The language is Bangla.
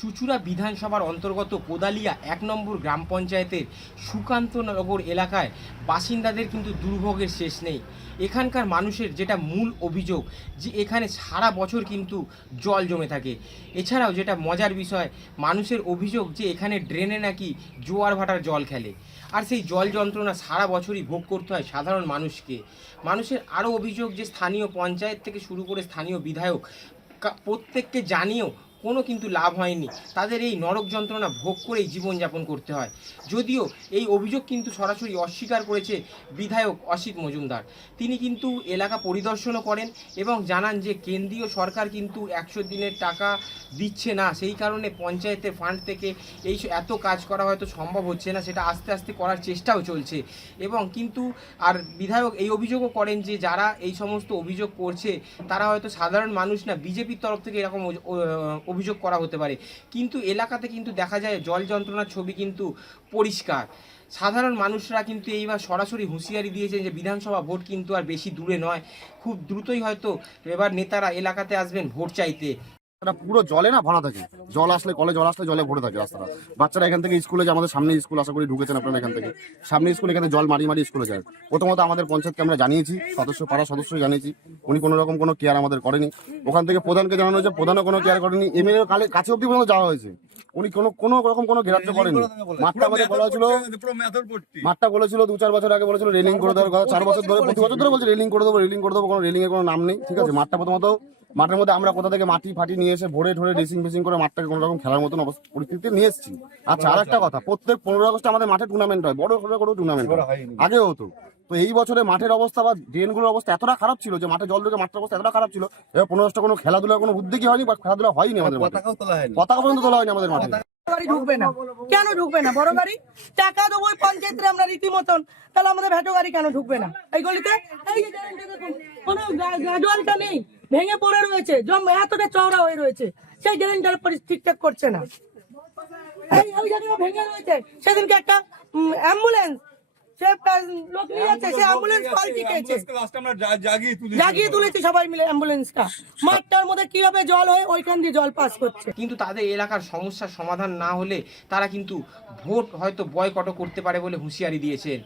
চুঁচুড়া বিধানসভার অন্তর্গত কোদালিয়া ১ নম্বর গ্রাম পঞ্চায়েতের সুকান্তনগর এলাকায় বাসিন্দাদের কিন্তু দুর্ভোগের শেষ নেই। এখানকার মানুষের যেটা মূল অভিযোগ যে এখানে সারা বছর কিন্তু জল জমে থাকে। এছাড়াও যেটা মজার বিষয়, মানুষের অভিযোগ যে এখানে ড্রেনে নাকি জোয়ার ভাটার জল খেলে, আর সেই জল যন্ত্রণা সারা বছরই ভোগ করতে হয় সাধারণ মানুষকে। মানুষের আরও অভিযোগ যে স্থানীয় পঞ্চায়েত থেকে শুরু করে স্থানীয় বিধায়ক প্রত্যেককে জানিয়েও কোনো কিন্তু লাভ হয়নি। তাদের এই নরক যন্ত্রণা ভোগ করেই জীবনযাপন করতে হয়। যদিও এই অভিযোগ কিন্তু সরাসরি অস্বীকার করেছে বিধায়ক অসিত মজুমদার। তিনি কিন্তু এলাকা পরিদর্শনও করেন এবং জানান যে কেন্দ্রীয় সরকার কিন্তু ১০০ দিনের টাকা দিচ্ছে না, সেই কারণে পঞ্চায়েতের ফান্ড থেকে এত কাজ করা হয়তো সম্ভব হচ্ছে না, সেটা আস্তে আস্তে করার চেষ্টাও চলছে। এবং কিন্তু আর বিধায়ক এই অভিযোগও করেন যে যারা এই সমস্ত অভিযোগ করছে তারা হয়তো সাধারণ মানুষ না, বিজেপির তরফ থেকে এরকম অভিযোগ করা হতে পারে। কিন্তু এলাকাতে কিন্তু দেখা যায় জল যন্ত্রণার ছবি কিন্তু পরিষ্কার। সাধারণ মানুষরা কিন্তু এইবার সরাসরি হুঁশিয়ারি দিয়েছেন যে বিধানসভা ভোট কিন্তু আর বেশি দূরে নয়, খুব দ্রুতই হয়তো এবার নেতারা এলাকাতে আসবেন ভোট চাইতে। পুরো জলে না ভরা থাকে, জল আসলে কলে জল আসলে জলে ভরে থাকে রাস্তাটা। বাচ্চারা এখান থেকে স্কুলে যায়, আমাদের সামনে স্কুল, আশা করি ঢুকেছেন আপনারা এখান থেকে, সামনে স্কুল, এখানে জল মারি মারি স্কুলে যায়। প্রথমত আমাদের পঞ্চায়েতকে আমরা জানিয়েছি, পাড়া সদস্য জানিয়েছি, উনি কোনো রকম কোনো কেয়ার আমাদের করেনি। ওখান থেকে প্রধানকে জানানো হয়েছে, প্রধানও কোনো কেয়ার করেনি। এমএলএ কাছে অব্দি পর্যন্ত যাওয়া হয়েছে, উনি কোনো রকম কোনো গ্রাহ্য করেনি। মাঠটা আমাদের বলা হয়েছিল, মাঠটা বলেছিল ২-৪ বছর আগে বলেছিল রেলিং করে দেওয়ার কথা, 4 বছর ধরে প্রতি বছর ধরে বলছে রেলিং করে দেবো, কোনো রেলিং এর কোনো নাম নেই। ঠিক আছে, মাঠটা প্রথমত মাঠের মধ্যে আমরা কোথা থেকে মাটি ফাটি নিয়ে এসে ভরে ঠরে ড্রেসিং ফেসিং করে মাঠটাকে কোনো রকম খেলার মতন পরিস্থিতিতে নিয়ে এসেছি। আচ্ছা, আর একটা কথা, প্রত্যেক 15 আগস্টে আমাদের মাঠে টুর্নামেন্ট হয়, বড় করে টুর্নামেন্ট হয়, আগেও হতো। তো এই বছরে মাঠের অবস্থা বা ড্রেনগুলোর অবস্থা এতটা খারাপ ছিল যে মাঠে জল ঢুকে মাঠের অবস্থা এতটা খারাপ ছিল, এবার 15 আগস্টে কোনো খেলাধুলার কোনো উদ্যোগই হয়নি বা খেলাধুলা হয়নি আমাদের মাঠে, পতাকা পর্যন্ত তোলা হয়নি আমাদের মাঠে। গাড়ি ঢুকবে না, কেন ঢুকবে না? বড় গাড়ি টাকা দেবো ওই পঞ্চায়েতে আমরা রীতিমতন, তাহলে আমাদের ভেটো গাড়ি কেন ঢুকবে না এই গলিতে? এই যে কোনো গাজওয়ালটা নেই, ভেঙে পড়ে রয়েছে, জম এতটা চওড়া হয়ে রয়েছে, সেই ড্রেনটার ঠিকঠাক করছে না। এই জায়গাটা ভেঙে রয়েছে, সেদিনকে একটা অ্যাম্বুলেন্স লোক নিয়ে যাচ্ছে, সে অ্যাম্বুলেন্স পাল্টি খেয়েছে, জাগিয়ে তুলেছে সবাই মিলে অ্যাম্বুলেন্সটা। মাঠটার মধ্যে কিভাবে জল হয়, ওইখান দিয়ে জল পাস করছে। কিন্তু তাদের এলাকার সমস্যার সমাধান না হলে তারা কিন্তু ভোট হয়তো বয়কটও করতে পারে বলে হুঁশিয়ারি দিয়েছেন।